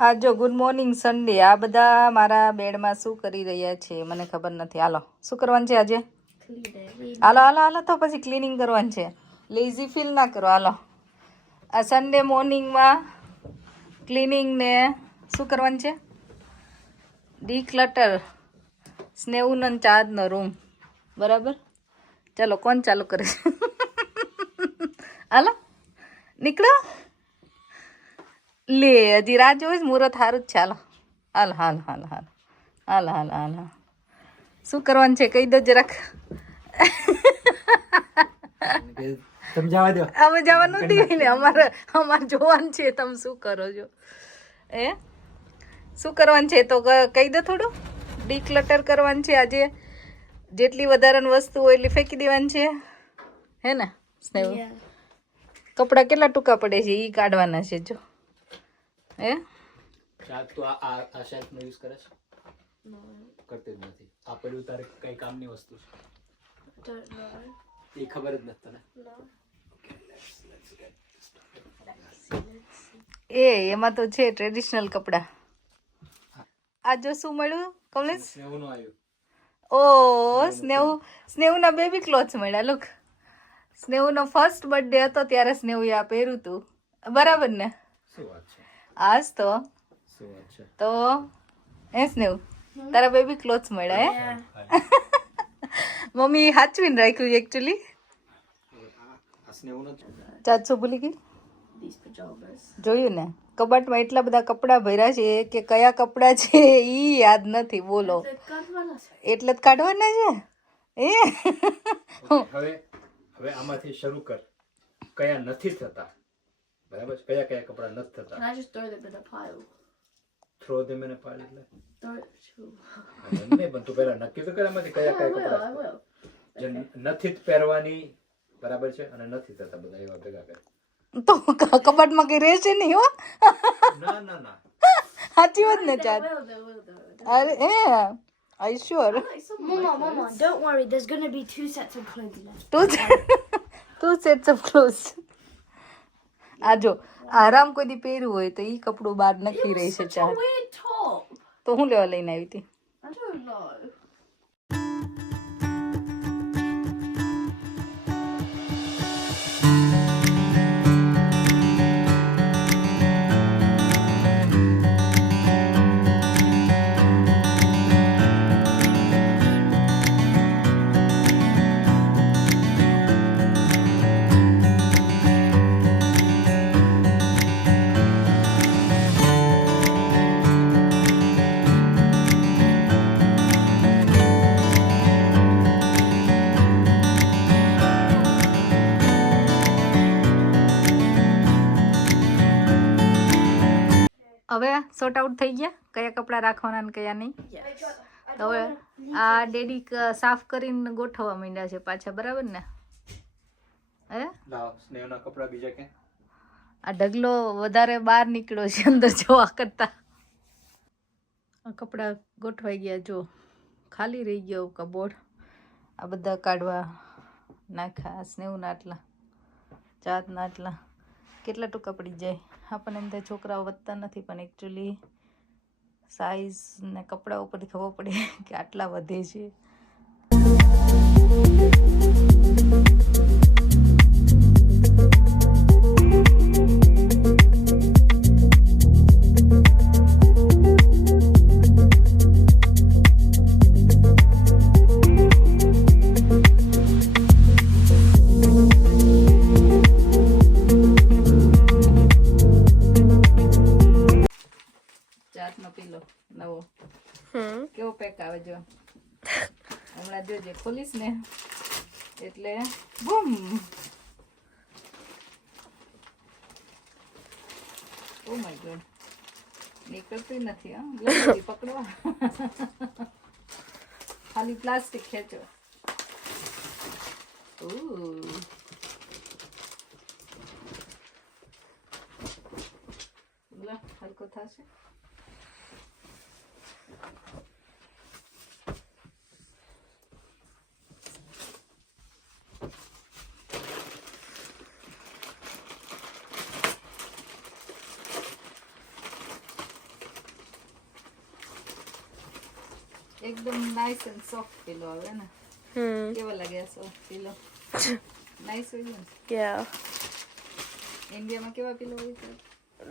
આ જો good morning Sunday. આ બધા મારા બેડમાં શું કરી રહ્યા છે મને ખબર નથી. હાલો શું કરવાનું છે આજે? હાલો હાલો હાલો તો પછી ક્લિનિંગ કરવાનું છે. લેઝી ફીલ ના કરો. હાલો આ સન્ડે મોર્નિંગમાં ક્લિનિંગ ને શું કરવાનું છે? ડીક્લટર સ્નેહુનો ચાંદનો રૂમ. બરાબર, ચાલો કોણ ચાલુ કરે છે? હાલો નીકળો. લે હજી રાહ જોઈશ. મુહૂર્ત સારું જ છે. હાલો હાલ હાલ હાલ હાલ હાલ હાલ હાલ હાલ શું કરવાનું છે કહી દો જરાક. સમજાવવા દો. અમે જવાનું નથી ને, અમારે જોવાનું છે તમે શું કરો છો. એ શું કરવાનું છે તો કહી દો થોડું. ડીક્લટર કરવાનું છે આજે. જેટલી વધારાની વસ્તુ હોય એટલી ફેંકી દેવાની છે, હે ને સ્નેહ? કપડાં કેટલા ટૂંકા પડે છે એ કાઢવાના છે. જો હે તો આ શેલ્ફ નો યુઝ કરે છે? કરતી જ નથી. આ પડ્યું તારે કઈ કામની વસ્તુ છે એ ખબર જ નથી તને? એમાં તો છે ટ્રેડિશનલ કપડાં. આ જો શું મળ્યું કમલેશ? સ્નેહનું આવ્યું. ઓ સ્નેહુના બેબી ક્લોથ્સ મળ્યા. લુક, સ્નેહુનો ફર્સ્ટ બર્થડે હતો ત્યારે સ્નેહુએ આ પહેર્યું હતું. બરાબર ને? શું વાત છે? આજ તો શું વાત છે? તો એ સ્નેહુ તારા બેબી ક્લોથ્સ મળ્યા. હે મમ્મી હાચવીને રાખ્યું એકચ્યુઅલી. આ સ્નેહનું ચાચો ભૂલી ગઈ. જોયું ને, કબાટમાં એટલા બધા કપડાં ભર્યા છે કે કયા કપડાં છે ઈ યાદ નથી. બોલો, એટલે જ કાઢવાના છે. હવે આમાંથી શરૂ કર. કયા નથી થતા, બરાબર છે? કયા કયા કપડા નથી થતા? Throw them in a pile. એટલે નહીં, પણ તું પહેલા નક્કી તો કર આમાંથી કયા કયા કપડા જે નથી પહેરવાની, બરાબર છે, અને નથી થતા. બધા એવા ભેગા કર. તો કબાટમાં કઈ રહેશે નહીં. હો ના ના ના, સાચી વાત ને ચાર? અરે આઈ sure? Mama, don't worry. There's going to be 2 sets of clothes left. two sets of clothes. આ જો આરામ કોઈ દી પહેર્યું હોય તો ઈ કપડું બહાર નક્કી રહી છે. ચાર Weird top. તો હું લેવા લઈને આવી હતી. I don't know. હવે સોર્ટ આઉટ થઈ ગયા કયા કપડાં રાખવાના ને કયા નહીં. તો હવે આ ડેડી સાફ કરીને ગોઠવવા માંડ્યા છે પાછા. બરાબર ને? હે લાવ સ્નેહના કપડા બીજા કે આ ઢગલો વધારે બહાર નીકળ્યો છે અંદર જોવા કરતા. આ કપડાં ગોઠવાઈ ગયા. જો ખાલી રહી ગયો કબોર્ડ. આ બધા કાઢવા નાખ્યા. સ્નેહના આટલા, ચાંદના આટલા. કેટલા ટૂંકા પડી જાય આપણને એમ થાય છોકરાઓ વધતા નથી, પણ એકચ્યુઅલી સાઈઝ ને કપડા ઉપરથી ખબર પડે કે આટલા વધે છે. પીલો નવો કેવો પેક આવે જો. હમણાં જોજે ખોલીશ ને એટલે બૂમ. ઓ માય ગોડ, નીકળતું નથી. હા લઈ પકડવા ખાલી પ્લાસ્ટિક ખેંચો. હલકો થશે. એકદમ નાઇસ એન્ડ સોફ્ટ પીલો આવે ને. કેવા લાગે આ સોફ્ટ પીલો? નાઇસ હોય ને. Yeah, ઇન્ડિયામાં કેવા પીલો હોય છે?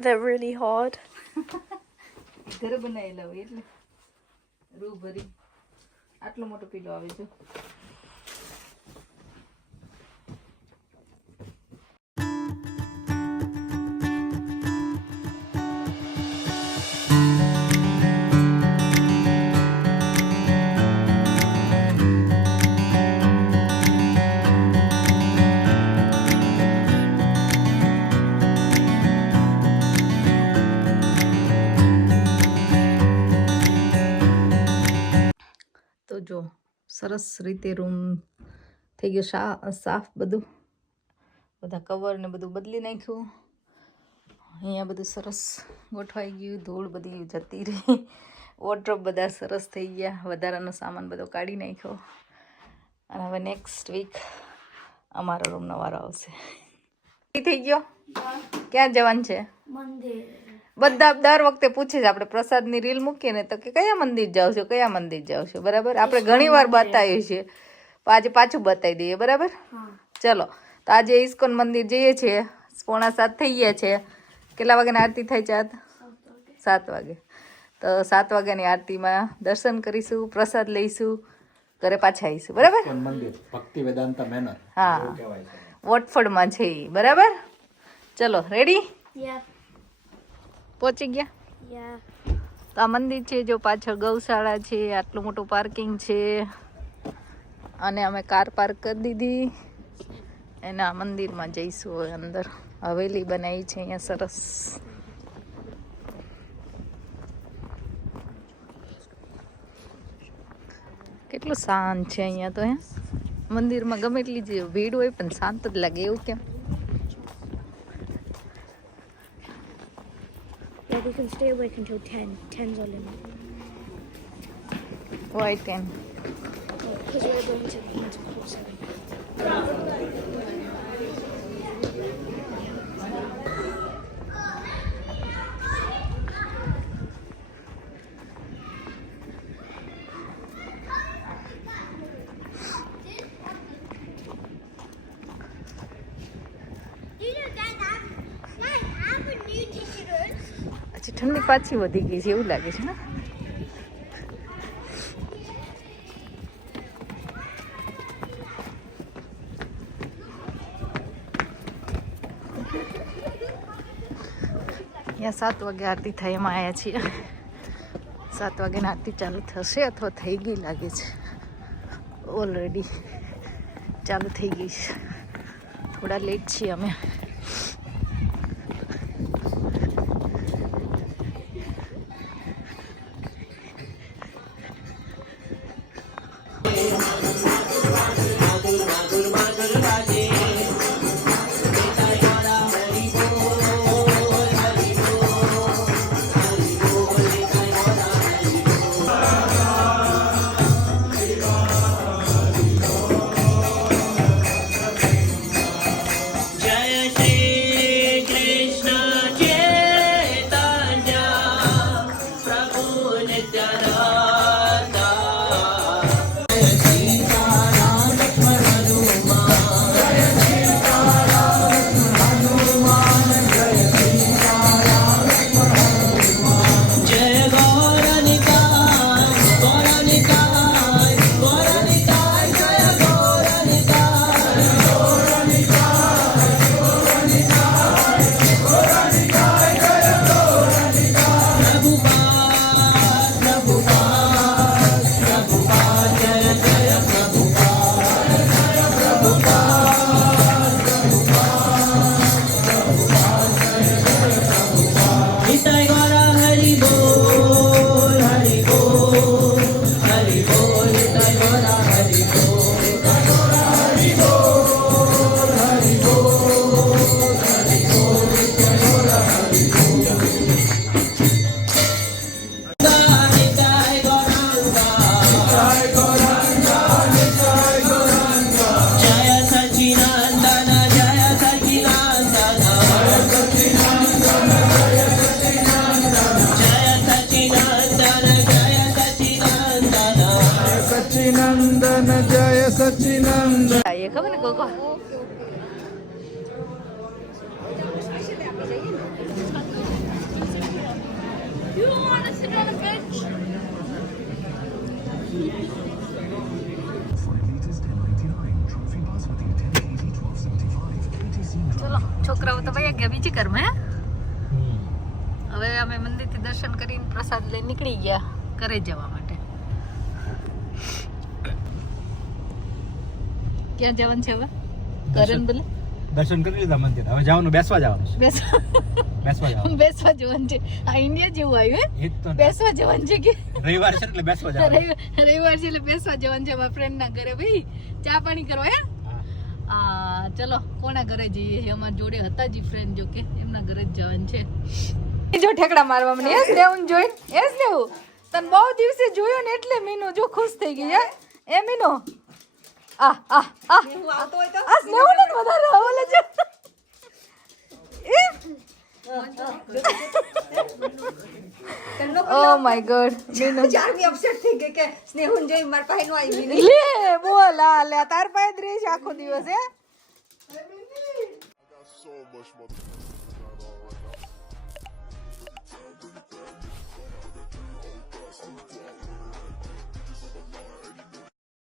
they're really hard. ઘરે બનાવેલા હોય એટલે રૂ ભરી આટલો મોટો પીલો આવે છે. તો જો સરસ રીતે રૂમ થઈ ગયો સાફ બધું. બધા કવર ને બધું બદલી નાખ્યું. અહીંયા બધું સરસ ગોઠવાઈ ગયું. ધૂળ બધી જતી રહી. વોર્ડરોબ બધા સરસ થઈ ગયા. વધારાનો સામાન બધો કાઢી નાખ્યો. અને હવે નેક્સ્ટ વીક અમારો રૂમનો વારો આવશે. થઈ ગયો. ક્યાં જવાનું છે? Monday. બધા દર વખતે પૂછે છે, આપણે પ્રસાદની રીલ મૂકીએ ને તો કે કયા મંદિર જાવ છો, કયા મંદિર જાવ છો. બરાબર, આપણે ઘણી વાર બતાવ્યું છે, આજે પાછું બતાવી દઈએ. બરાબર, ચલો. તો આજે ઇસ્કોન મંદિર જઈએ છીએ. 6:45 થઈ ગયા છે. કેટલા વાગ્યાની આરતી થાય છે? 7 વાગે. તો 7 વાગ્યાની આરતીમાં દર્શન કરીશું, પ્રસાદ લઈશું, ઘરે પાછા આવીશું. બરાબર, મંદિર ભક્તિ વેદાંતા મેનર હા, કહેવાય છે. વોટફોર્ડમાં છે ઈ. બરાબર, ચલો રેડી? Yeah. પહોંચી ગયા. Yeah. તો આ મંદિર છે, જો પાછળ ગૌશાળા છે, આટલું મોટું પાર્કિંગ છે, અને અમે કાર પાર્ક કરી દીધી. એના મંદિરમાં જઈશું હવે અંદર. હવેલી બનાવી છે અહીંયા સરસ. કેટલું શાંત છે અહીંયા તો. મંદિરમાં ગમે એટલી જ ભીડ હોય પણ શાંત જ લાગે. એવું કેમ? Yeah, we can stay awake until 10. 10's our limit. Why 10? Because we're going to the before 7. પછી ઠંડી પાછી વધી ગઈ છે એવું લાગે છે ને. અહીંયા 7 વાગે આરતી થાય એમાં આવ્યા છીએ. 7 વાગ્યાની આરતી ચાલુ થશે અથવા થઈ ગઈ લાગે છે. ઓલરેડી ચાલુ થઈ ગઈ છે. થોડા લેટ છીએ અમે. जय श्री ગોગો ચલો છોકરાઓ તો ભાઈ ગયા બીજી ઘરમાં હવે અમે મંદિરથી દર્શન કરીને પ્રસાદ લઈને નીકળી ગયા ઘરે જવા માટે. ક્યાં જવાનું છે હવે? ઘરે ને બોલે દર્શન કરી લીધા મંદિર, હવે જવાનું બેસવા જવાનું છે. બેસવા જવાનું છે. આ ઇન્ડિયા જેવું આવ્યું હે. બેસવા જવાનું છે કે રવિવાર છે એટલે બેસવા જવાનું. રવિવાર છે એટલે બેસવા જવાનું છે મારા ફ્રેન્ડ ના ઘરે. ભાઈ ચા પાણી કરવા હે. હા ચલો કોના ઘરે જઈએ છે? અમારા જોડે હતા જ ફ્રેન્ડ, જો કે એમના ઘરે જ જવાનું છે. જો ઠેકડા મારવા મને એસ લેવું જોઈને એસ લેવું તને બહુ દિવસે જોયો ને એટલે મીનુ જો ખુશ થઈ ગઈ હે. એ મીનુ આ સ્નેહુ ને વધારે ઓલે છે. ઓ માય ગોડ મીનુ જારમી અપસેટ થઈ ગઈ કે સ્નેહુન જોઈ માર પાસે નો આવી નહીં. લે બોલ આ લે તાર પાસે જ રહે છે આખો દિવસ હે. so much more.